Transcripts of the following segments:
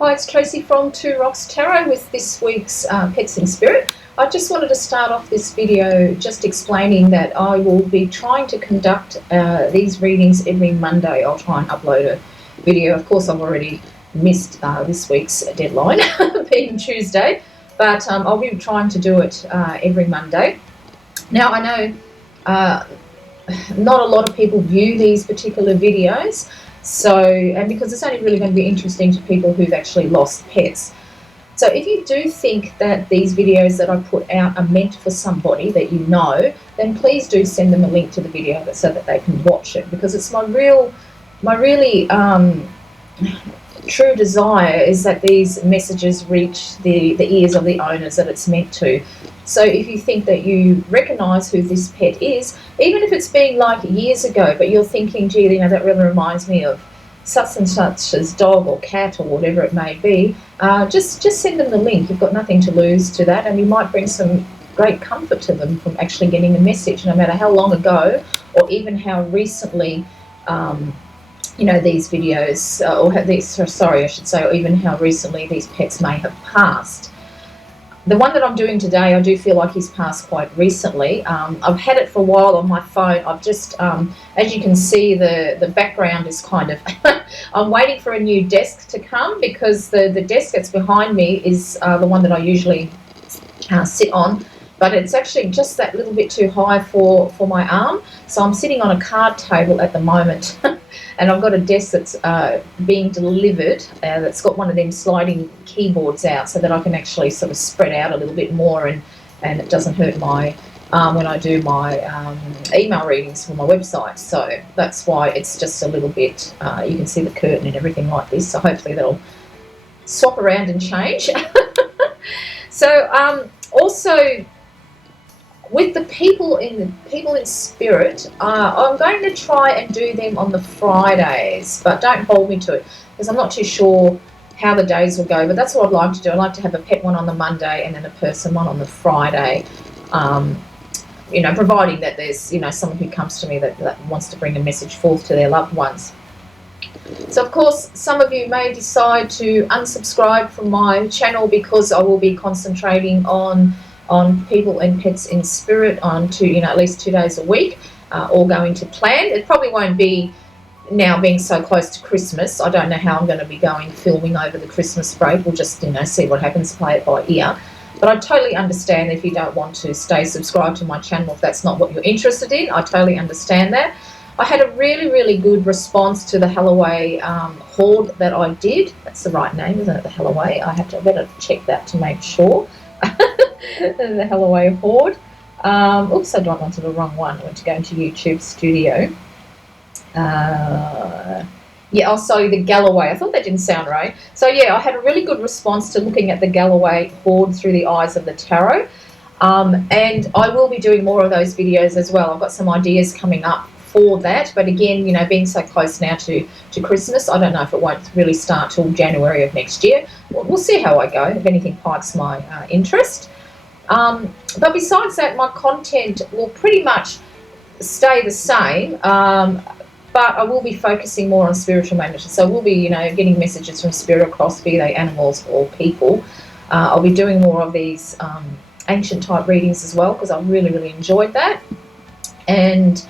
Hi, it's Tracy from Two Rocks Tarot with this week's Pets in Spirit. I just wanted to start off this video just explaining that I will be trying to conduct these readings every Monday. I'll try and upload a video. Of course, I've already missed this week's deadline, being Tuesday, but I'll be trying to do it every Monday. Now, I know not a lot of people view these particular videos, and because it's only really going to be interesting to people who've actually lost pets. So if you do think that these videos that I put out are meant for somebody that you know, then please do send them a link to the video so that they can watch it, because it's my really true desire is that these messages reach the ears of the owners that it's meant to. So if you think that you recognise who this pet is, even if it's been like years ago, but you're thinking, gee, you know, that really reminds me of such and such as dog or cat or whatever it may be, just send them the link. You've got nothing to lose to that, and you might bring some great comfort to them from actually getting a message, no matter how long ago or even how recently you know, these videos, or even how recently these pets may have passed. The one that I'm doing today, I do feel like he's passed quite recently. I've had it for a while on my phone. I've just, as you can see, the background is kind of, I'm waiting for a new desk to come, because the desk that's behind me is the one that I usually sit on, but it's actually just that little bit too high for my arm. So I'm sitting on a card table at the moment. And I've got a desk that's being delivered that's got one of them sliding keyboards out, so that I can actually sort of spread out a little bit more, and it doesn't hurt my arm when I do my email readings for my website. So that's why it's just a little bit, you can see the curtain and everything like this, so hopefully that'll swap around and change. So also, with the people in spirit, I'm going to try and do them on the Fridays, but don't hold me to it, because I'm not too sure how the days will go. But that's what I'd like to do. I'd like to have a pet one on the Monday and then a person one on the Friday. You know, providing that there's, you know, someone who comes to me that wants to bring a message forth to their loved ones. So of course, some of you may decide to unsubscribe from my channel, because I will be concentrating on people and pets in spirit on at least 2 days a week, all going to plan. It probably won't be, now being so close to Christmas, I don't know how I'm going to be filming over the Christmas break. We'll just, see what happens, play it by ear. But I totally understand if you don't want to stay subscribed to my channel, if that's not what you're interested in. I totally understand that. I had a really, really good response to the Hellaway hoard that I did. That's the right name, isn't it? The Hellaway. I better check that to make sure. The Hellaway hoard. Oops, I went onto the wrong one. I went to go into YouTube Studio. Yeah, sorry, the Galloway. I thought that didn't sound right. So yeah, I had a really good response to looking at the Galloway hoard through the eyes of the tarot. And I will be doing more of those videos as well. I've got some ideas coming up for that, but again, being so close now to Christmas, I don't know if it won't really start till January of next year. We'll see how I go, if anything piques my interest. But besides that, my content will pretty much stay the same, but I will be focusing more on spiritual matters. So we'll be, getting messages from spirit across, be they animals or people. I'll be doing more of these ancient type readings as well, because I really, really enjoyed that. And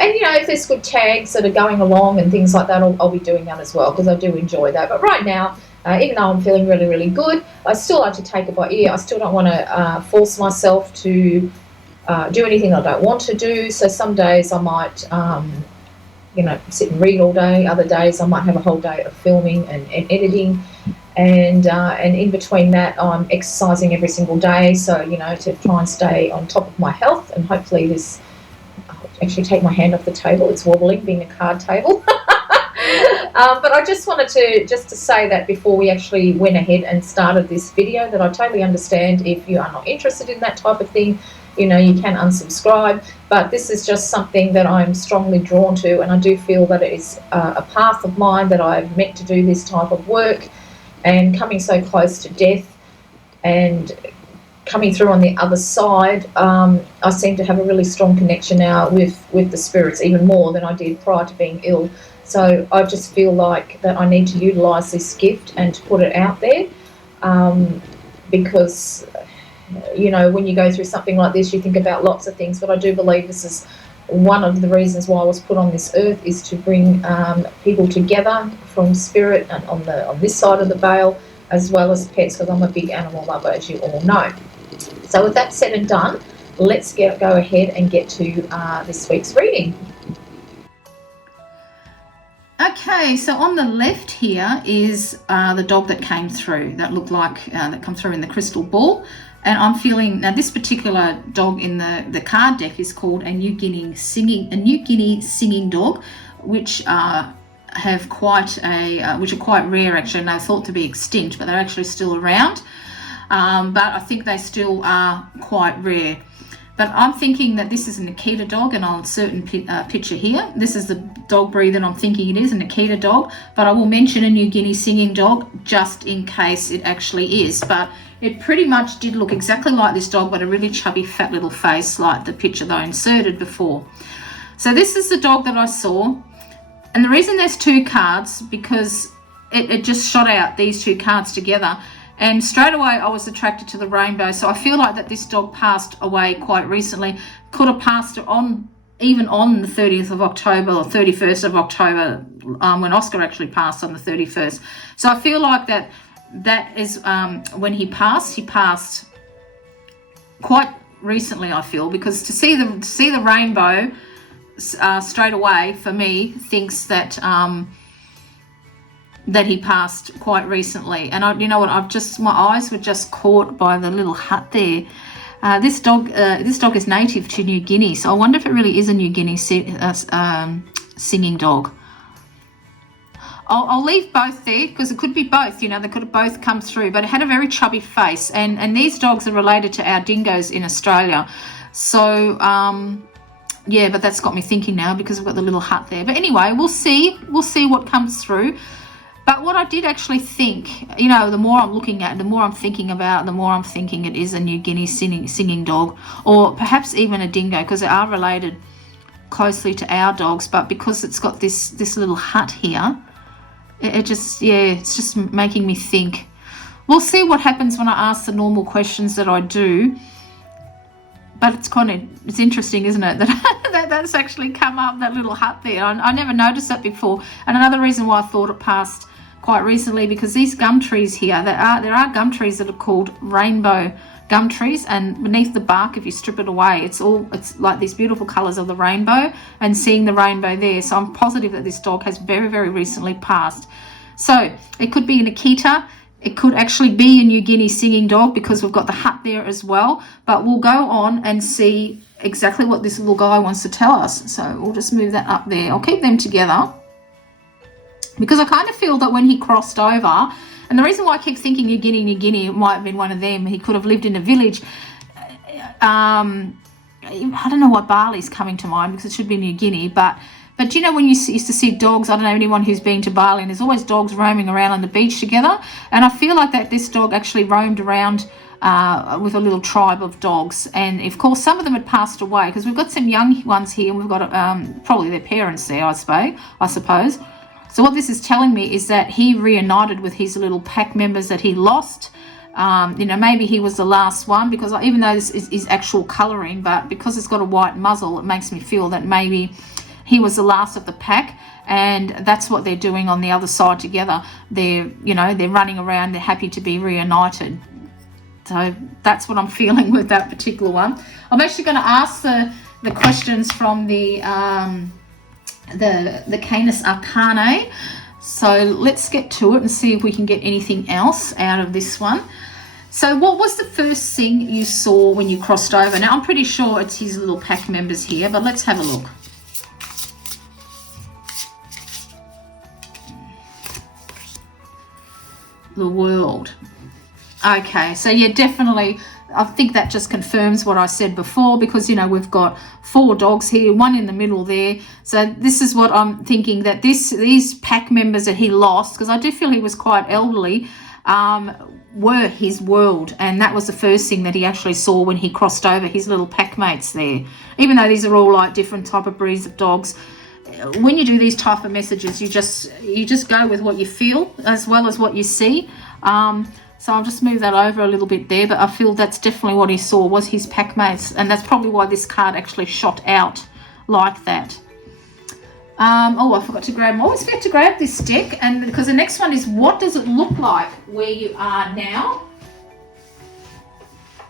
if there's good tags that are going along and things like that, I'll be doing that as well, because I do enjoy that. But right now, even though I'm feeling really, really good, I still like to take it by ear. I still don't want to force myself to do anything I don't want to do. So some days I might, sit and read all day. Other days I might have a whole day of filming and editing. And in between that, I'm exercising every single day. So, to try and stay on top of my health, and hopefully this... actually take my hand off the table, it's wobbling, being a card table. But I just wanted to say that before we actually went ahead and started this video, that I totally understand if you are not interested in that type of thing. You can unsubscribe, but this is just something that I'm strongly drawn to, and I do feel that it is a path of mine, that I've meant to do this type of work. And coming so close to death, and coming through on the other side, I seem to have a really strong connection now with the spirits, even more than I did prior to being ill. So I just feel like that I need to utilise this gift and to put it out there, because, you know, when you go through something like this, you think about lots of things, but I do believe this is one of the reasons why I was put on this earth, is to bring people together from spirit and on this side of the veil, as well as pets, because I'm a big animal lover, as you all know. So with that said and done, let's go ahead and get to this week's reading. Okay, so on the left here is the dog that came through, that looked like that come through in the crystal ball. And I'm feeling, now this particular dog in the card deck is called a New Guinea singing dog, which have quite a which are quite rare actually, and they're thought to be extinct, but they're actually still around. But I think they still are quite rare. But I'm thinking that this is an Akita dog, and I'll insert a picture here. This is the dog breed that I'm thinking it is, an Akita dog. But I will mention a New Guinea singing dog just in case it actually is. But it pretty much did look exactly like this dog, but a really chubby, fat little face like the picture that I inserted before. So this is the dog that I saw. And the reason there's two cards, because it just shot out these two cards together. And straight away I was attracted to the rainbow. So I feel like that this dog passed away quite recently. Could have passed on even on the 30th of October or 31st of October, when Oscar actually passed on the 31st. So I feel like that is when he passed quite recently, I feel, because to see the rainbow straight away for me thinks that that he passed quite recently. And you know what, my eyes were just caught by the little hut there. This dog is native to New Guinea, so I wonder if it really is a New Guinea singing dog. I'll leave both there because it could be both, you know, they could have both come through, but it had a very chubby face, and these dogs are related to our dingoes in Australia. So yeah, but that's got me thinking now because we've got the little hut there. But anyway, we'll see what comes through. But what I did actually think, you know, the more I'm looking at, the more I'm thinking about, the more I'm thinking it is a New Guinea singing dog, or perhaps even a dingo, because they are related closely to our dogs. But because it's got this little hut here, it just, yeah, it's just making me think. We'll see what happens when I ask the normal questions that I do. But it's interesting, isn't it, that that's actually come up, that little hut there. I never noticed that before. And another reason why I thought it passed quite recently, because these gum trees here, there are gum trees that are called rainbow gum trees, and beneath the bark, if you strip it away, it's like these beautiful colors of the rainbow, and seeing the rainbow there. So I'm positive that this dog has very, very recently passed. So it could be an Akita. It could actually be a New Guinea singing dog, because we've got the hut there as well. But we'll go on and see exactly what this little guy wants to tell us. So we'll just move that up there. I'll keep them together, because I kind of feel that when he crossed over, and the reason why I keep thinking New Guinea, it might have been one of them. He could have lived in a village. I don't know why Bali's coming to mind, because it should be New Guinea, but you know, when you used to see dogs, I don't know anyone who's been to Bali, and there's always dogs roaming around on the beach together. And I feel like that this dog actually roamed around with a little tribe of dogs. And of course, some of them had passed away, because we've got some young ones here, and we've got probably their parents there, I suppose. So what this is telling me is that he reunited with his little pack members that he lost. You know, maybe he was the last one, because even though this is actual colouring, but because it's got a white muzzle, it makes me feel that maybe he was the last of the pack, and that's what they're doing on the other side together. They're running around, they're happy to be reunited. So that's what I'm feeling with that particular one. I'm actually going to ask the questions from the Canis Arcanae. So let's get to it and see if we can get anything else out of this one. So what was the first thing you saw when you crossed over? Now, I'm pretty sure it's his little pack members here, but let's have a look. The world. Okay, so yeah, definitely, I think that just confirms what I said before, because, you know, we've got 4 dogs here, one in the middle there. So this is what I'm thinking, that these pack members that he lost, because I do feel he was quite elderly, were his world, and that was the first thing that he actually saw when he crossed over his little pack mates there. Even though these are all like different type of breeds of dogs, when you do these type of messages, you just go with what you feel as well as what you see. So I'll just move that over a little bit there, but I feel that's definitely what he saw, was his pack mates, and that's probably why this card actually shot out like that. Oh, I forgot to grab, I always forget to grab this deck, and because the next one is, what does it look like where you are now?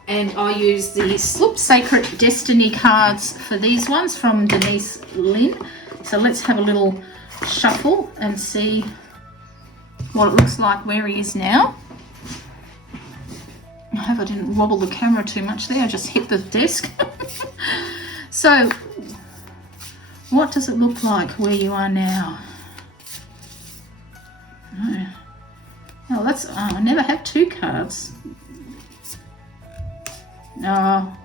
And I use the Sloop Sacred Destiny cards for these ones from Denise Lynn. So let's have a little shuffle and see what it looks like where he is now. I hope I didn't wobble the camera too much there. I just hit the desk. So, what does it look like where you are now? Oh, that's, I never have two cards. Oh,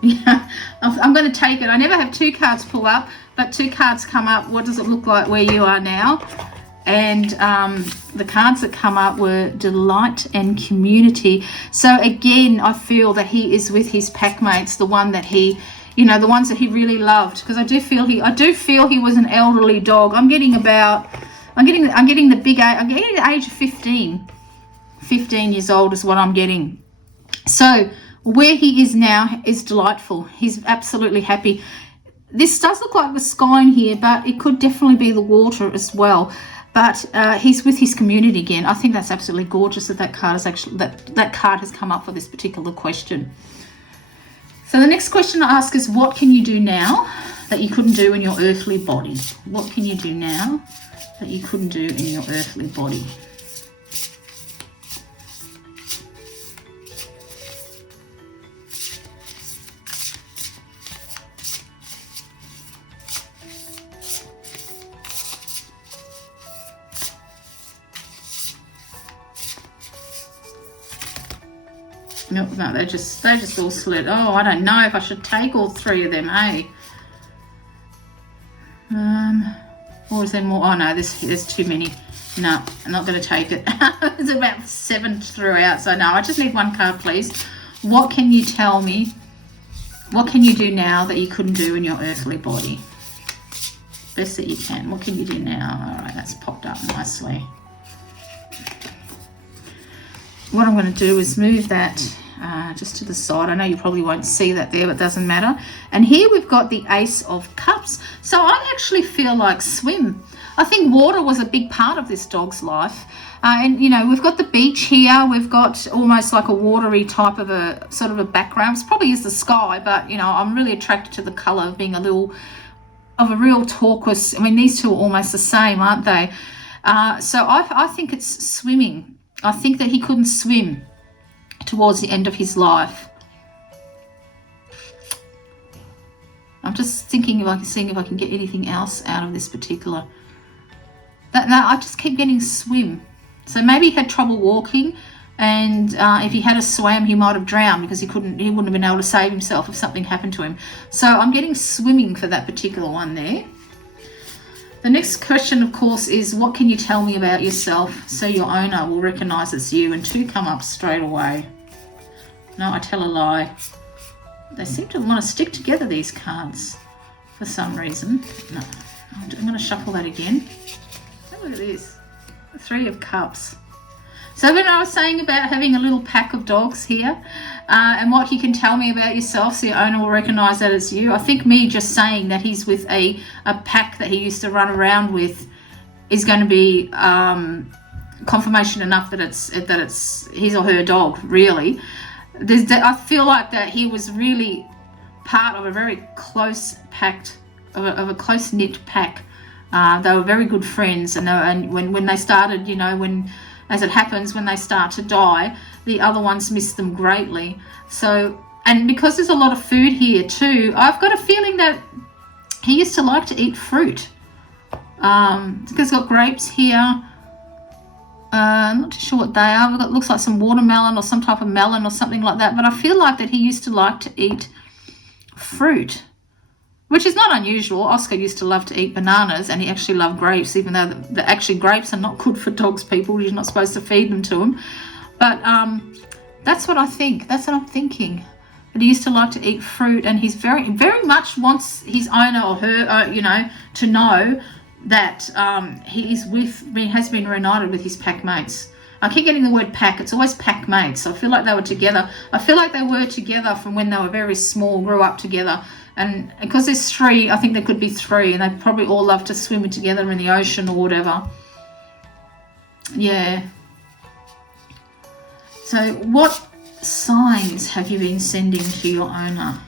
yeah, I'm going to take it. I never have two cards pull up, but two cards come up. What does it look like where you are now? And the cards that come up were delight and community. So again, I feel that he is with his pack mates, the one that he, you know, the ones that he really loved. Because I do feel he was an elderly dog. I'm getting the big age. I'm getting the age of 15. 15 years old is what I'm getting. So where he is now is delightful. He's absolutely happy. This does look like the sky in here, but it could definitely be the water as well. But he's with his community again. I think that's absolutely gorgeous that that card is actually that card has come up for this particular question. So the next question I ask is, what can you do now that you couldn't do in your earthly body? What can you do now that you couldn't do in your earthly body? No, they just all slid. Oh, I don't know if I should take all three of them, eh? Or is there more? Oh no, there's too many. No, I'm not going to take it. There's about 7 throughout, so no, I just need one card, please. What can you tell me? What can you do now that you couldn't do in your earthly body? Best that you can. What can you do now? All right, that's popped up nicely. What I'm going to do is move that just to the side. I know you probably won't see that there, but it doesn't matter. And here we've got the Ace of Cups. So I actually feel like swim. I think water was a big part of this dog's life. And, you know, we've got the beach here. We've got almost like a watery type of a sort of a background. It probably is the sky, but, you know, I'm really attracted to the colour of being a real turquoise. I mean, these two are almost the same, aren't they? So I think it's swimming. I think that he couldn't swim towards the end of his life. I'm just thinking if I can get anything else out of this particular. I just keep getting swim. So maybe he had trouble walking, and if he had a swam, he might have drowned because he wouldn't have been able to save himself if something happened to him. So I'm getting swimming for that particular one there. The next question, of course, is what can you tell me about yourself so your owner will recognise it's you? And 2 come up straight away. No, I tell a lie. They seem to want to stick together, these cards, for some reason. No, I'm going to shuffle that again. Look at this. 3 of Cups. So when I was saying about having a little pack of dogs here, and what you can tell me about yourself so your owner will recognise that it's you, I think me just saying that he's with a pack that he used to run around with is going to be confirmation enough that it's his or her dog, really. I feel like that he was really part of a very close packed, of a close-knit pack. They were very good friends, and when they started, you know, as it happens, when they start to die, the other ones miss them greatly. So, and because there's a lot of food here too, I've got a feeling that he used to like to eat fruit. Because it's got grapes here. I'm not too sure what they are. We've got, looks like some watermelon or some type of melon or something like that. But I feel like that he used to like to eat fruit, which is not unusual. Oscar used to love to eat bananas, and he actually loved grapes, even though actually grapes are not good for dogs, people. You're not supposed to feed them to him. But that's what I think. That's what I'm thinking. But he used to like to eat fruit, and he's very, very much wants his owner or her, you know, to know that he has been reunited with his pack mates. I keep getting the word pack. It's always pack mates. I feel like they were together. I feel like they were together from when they were very small, grew up together. And because there's 3, I think there could be 3, and they probably all love to swim together in the ocean or whatever. Yeah. So what signs have you been sending to your owner?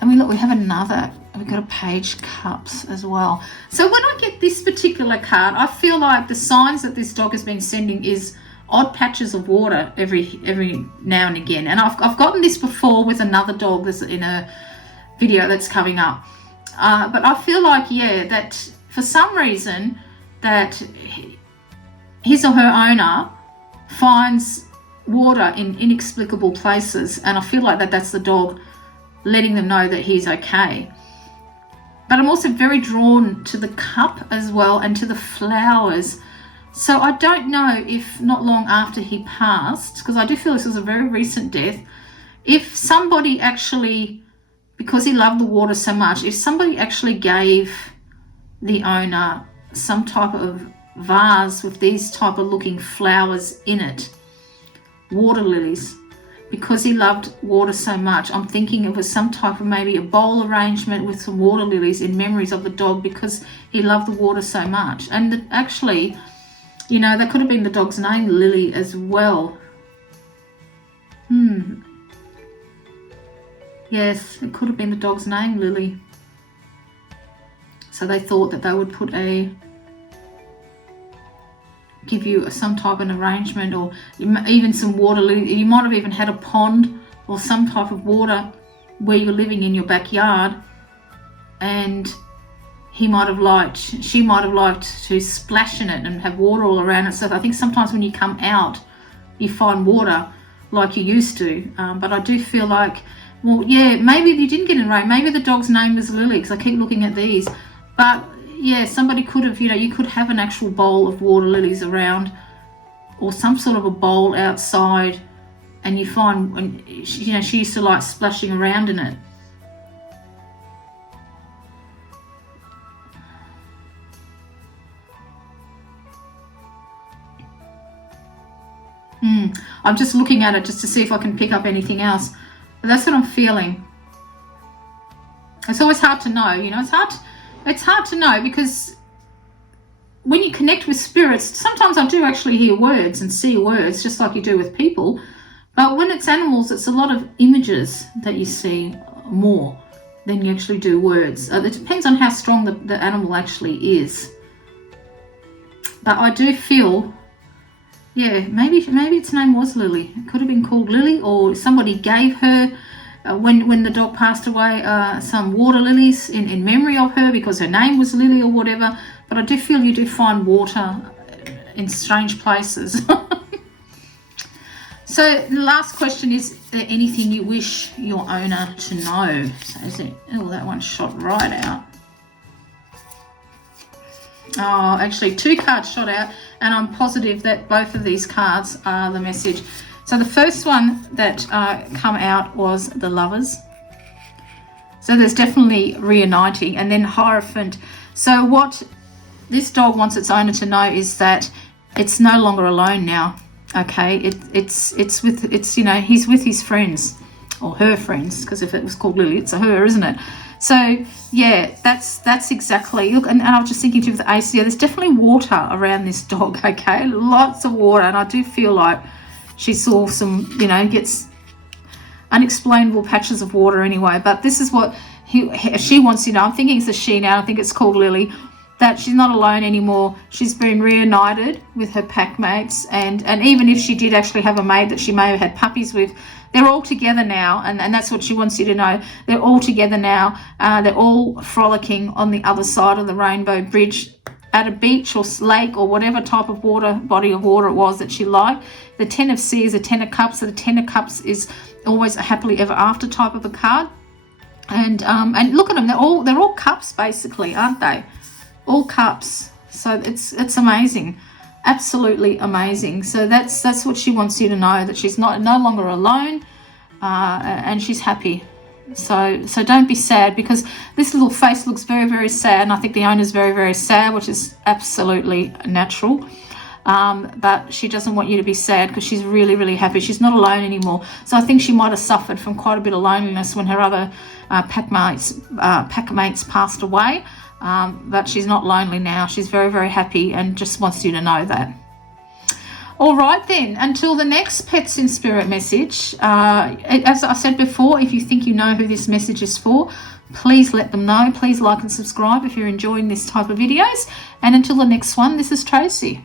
And look, we have another, we've got a page cups as well. So when I get this particular card, I feel like the signs that this dog has been sending is odd patches of water every now and again. And I've gotten this before with another dog that's in a video that's coming up. But I feel like, yeah, that for some reason that his or her owner finds water in inexplicable places. And I feel like that's the dog letting them know that he's okay. But I'm also very drawn to the cup as well and to the flowers. So I don't know if not long after he passed, because I do feel this was a very recent death, if somebody actually, because he loved the water so much, if somebody actually gave the owner some type of vase with these type of looking flowers in it, water lilies, because he loved water so much. I'm thinking it was some type of maybe a bowl arrangement with some water lilies in memories of the dog because he loved the water so much. And actually, you know, that could have been the dog's name, Lily, as well. Yes, it could have been the dog's name, Lily. So they thought that they would give you some type of an arrangement, or even some water. You might have even had a pond or some type of water where you're living in your backyard, and she might have liked to splash in it and have water all around it. So I think sometimes when you come out, you find water like you used to. But I do feel like, well, yeah, maybe you didn't get in rain. Maybe the dog's name was Lily, because I keep looking at these. But yeah, somebody could have, you know, you could have an actual bowl of water lilies around, or some sort of a bowl outside, and you find, when, you know, she used to like splashing around in it. I'm just looking at it just to see if I can pick up anything else. But that's what I'm feeling. It's always hard to know, you know, it's hard to know, because when you connect with spirits, sometimes I do actually hear words and see words, just like you do with people. But when it's animals, it's a lot of images that you see more than you actually do words. It depends on how strong the animal actually is. But I do feel, yeah, maybe its name was Lily. It could have been called Lily, or somebody gave her, when the dog passed away, some water lilies in memory of her because her name was Lily or whatever. But I do feel you do find water in strange places. So the last question is there anything you wish your owner to know? So is it, oh, that one shot right out. Oh, actually 2 cards shot out, and I'm positive that both of these cards are the message. So the first one that come out was the Lovers. So there's definitely reuniting, and then Hierophant. So what this dog wants its owner to know is that it's no longer alone now. Okay, it's you know, he's with his friends, or her friends, because if it was called Lily, it's a her, isn't it? So yeah, that's exactly, look, and I was just thinking too with the ace, yeah, there's definitely water around this dog, okay, lots of water, and I do feel like she saw some, you know, gets unexplainable patches of water anyway. But this is what she wants, you know, I'm thinking it's a she now, I think it's called Lily, that she's not alone anymore. She's been reunited with her pack mates, and even if she did actually have a mate that she may have had puppies with, they're all together now, and that's what she wants you to know. They're all together now. They're all frolicking on the other side of the Rainbow Bridge at a beach or lake or whatever type of water, body of water it was that she liked. The 10 of C is a 10 of Cups, so the 10 of Cups is always a happily ever after type of a card. And look at them, they're all cups basically, aren't they? all cups. So it's amazing, absolutely amazing. So that's what she wants you to know, that she's no longer alone, and she's happy. So don't be sad, because this little face looks very, very sad, and I think the owner's very, very sad, which is absolutely natural. But she doesn't want you to be sad, because she's really, really happy. She's not alone anymore. So I think she might have suffered from quite a bit of loneliness when her other pack mates passed away. But she's not lonely now. She's very, very happy and just wants you to know that. All right then, until the next Pets in Spirit message, as I said before, if you think you know who this message is for, please let them know. Please like and subscribe if you're enjoying this type of videos. And until the next one, this is Tracy.